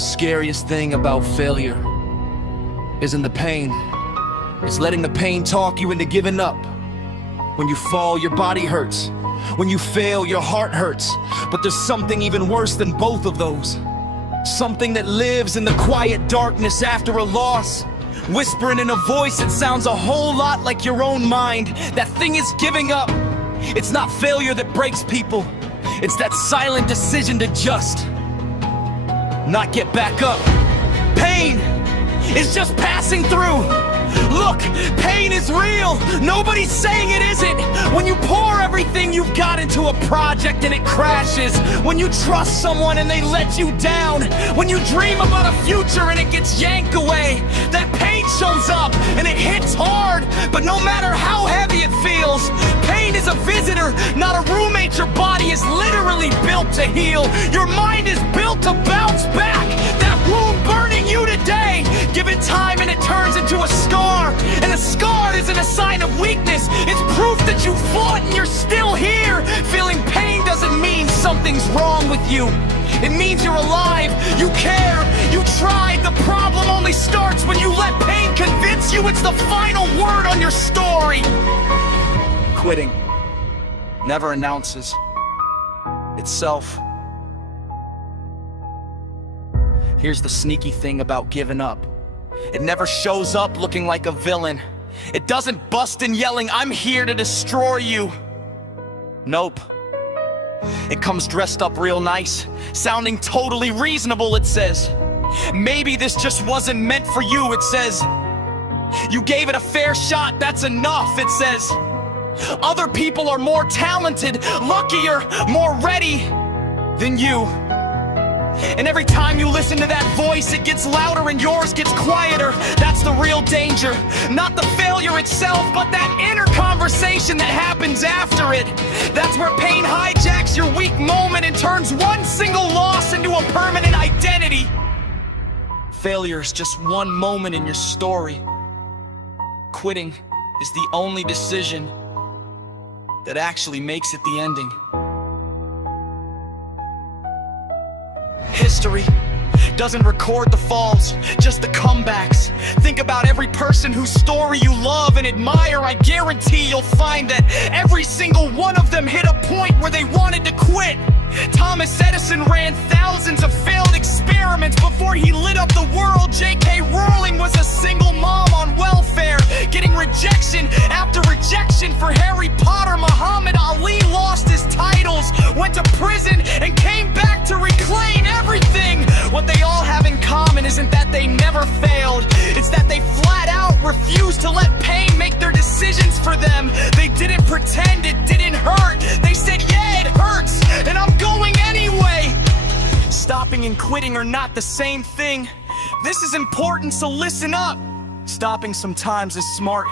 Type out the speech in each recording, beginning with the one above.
The scariest thing about failure isn't the pain. It's letting the pain talk you into giving up. When you fall, your body hurts. When you fail, your heart hurts. But there's something even worse than both of those. Something that lives in the quiet darkness after a loss, whispering in a voice that sounds a whole lot like your own mind. That thing is giving up. It's not failure that breaks people. It's that silent decision to just not get back up. Pain is just passing through. Look, pain is real. Nobody's saying it isn't. When you pour everything you've got into a project and it crashes. When you trust someone and they let you down. When you dream about a future and it gets yanked away. That pain shows up and it hits hard. But no matter how heavy it feels, pain is a visitor, not a roommate. Your body is literally built to heal. Your mind is built to bounce back. That wound burning you today, give it time and it turns into a scar. And a scar isn't a sign of weakness. It's proof that you fought and you're still here. Feeling pain doesn't mean something's wrong with you. It means you're alive, you care, you tried. The problem only starts when you let pain convince you it's the final word on your story. Quitting never announces itself. Here's the sneaky thing about giving up. It never shows up looking like a villain. It doesn't bust in yelling, "I'm here to destroy you." Nope. It comes dressed up real nice, sounding totally reasonable. It says, "Maybe this just wasn't meant for you." It says, "You gave it a fair shot, that's enough." It says, "Other people are more talented, luckier, more ready than you." And every time you listen to that voice, it gets louder and yours gets quieter. That's the real danger. Not the failure itself, but that inner conversation that happens after it. That's where pain hijacks your weak moment and turns one single loss into a permanent identity. Failure is just one moment in your story. Quitting is the only decision that actually makes it the ending. History doesn't record the falls, just the comebacks. Think about every person whose story you love and admire. I guarantee you'll find that every single one of them hit a point where they wanted to quit. Thomas Edison ran thousands of failed experiments before he lit up the world. J.K. Rowling was a single mom on welfare, getting rejection after rejection for Harry Potter. Muhammad Ali lost his titles, went to prison, and came back to reclaim everything. What they all have in common isn't that they never failed. It's that they flat out refused to let pain make their decisions for them. They didn't pretend it didn't hurt. They said, "Yeah, it hurts, and I'm going anyway." Stopping and quitting are not the same thing. This is important, so listen up. Stopping sometimes is smart.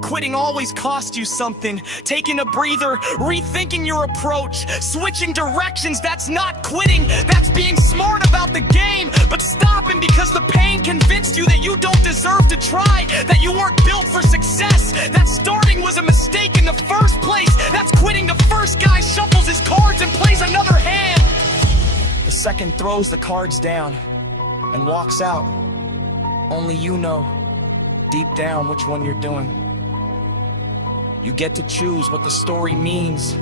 Quitting always costs you something. Taking a breather, rethinking your approach, switching directions, that's not quitting. That's being smart about the game. But stopping because the pain convinced you that you don't deserve to try, that you weren't built for success, that starting was a mistake in the first place. That's quitting. The first guy shuffles his cards and plays another hand. The second throws the cards down and walks out. Only you know deep down which one you're doing. You get to choose what the story means.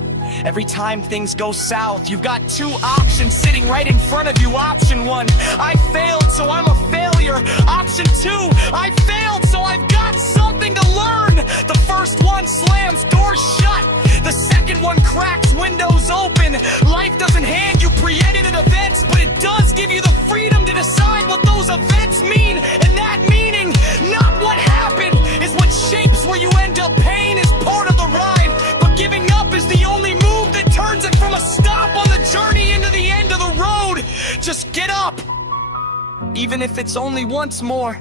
Every time things go south, you've got two options sitting right in front of you. Option one, I failed, so I'm a failure. Option two, I failed, so I've got something to learn. The first one slams doors shut. The second one cracks windows open. Life doesn't hand you pre-edited events, but it does give you the freedom to decide what those events mean. And that meaning, not what happened, is what shapes where you end up. Pain is part of the ride, but giving up is the only move that turns it from a stop on the journey into the end of the road. Just get up, even if it's only once more.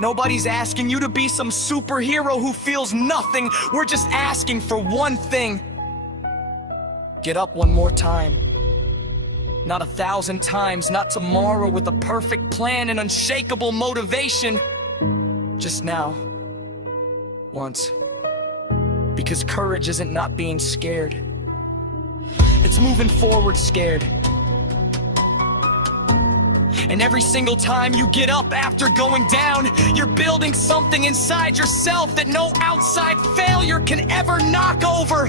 Nobody's asking you to be some superhero who feels nothing. We're just asking for one thing. Get up one more time. Not 1,000 times, not tomorrow with a perfect plan and unshakable motivation. Just now. Once. Because courage isn't not being scared. It's moving forward scared. And every single time you get up after going down, you're building something inside yourself that no outside failure can ever knock over.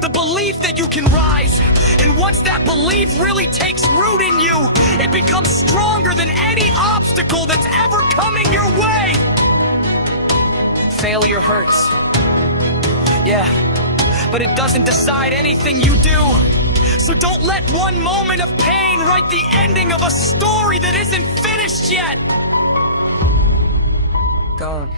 The belief that you can rise. And once that belief really takes root in you, it becomes stronger than any obstacle that's ever coming your way. Failure hurts. Yeah, but it doesn't decide anything you do. So don't let one moment of pain write the ending of a story that isn't finished yet. Gone.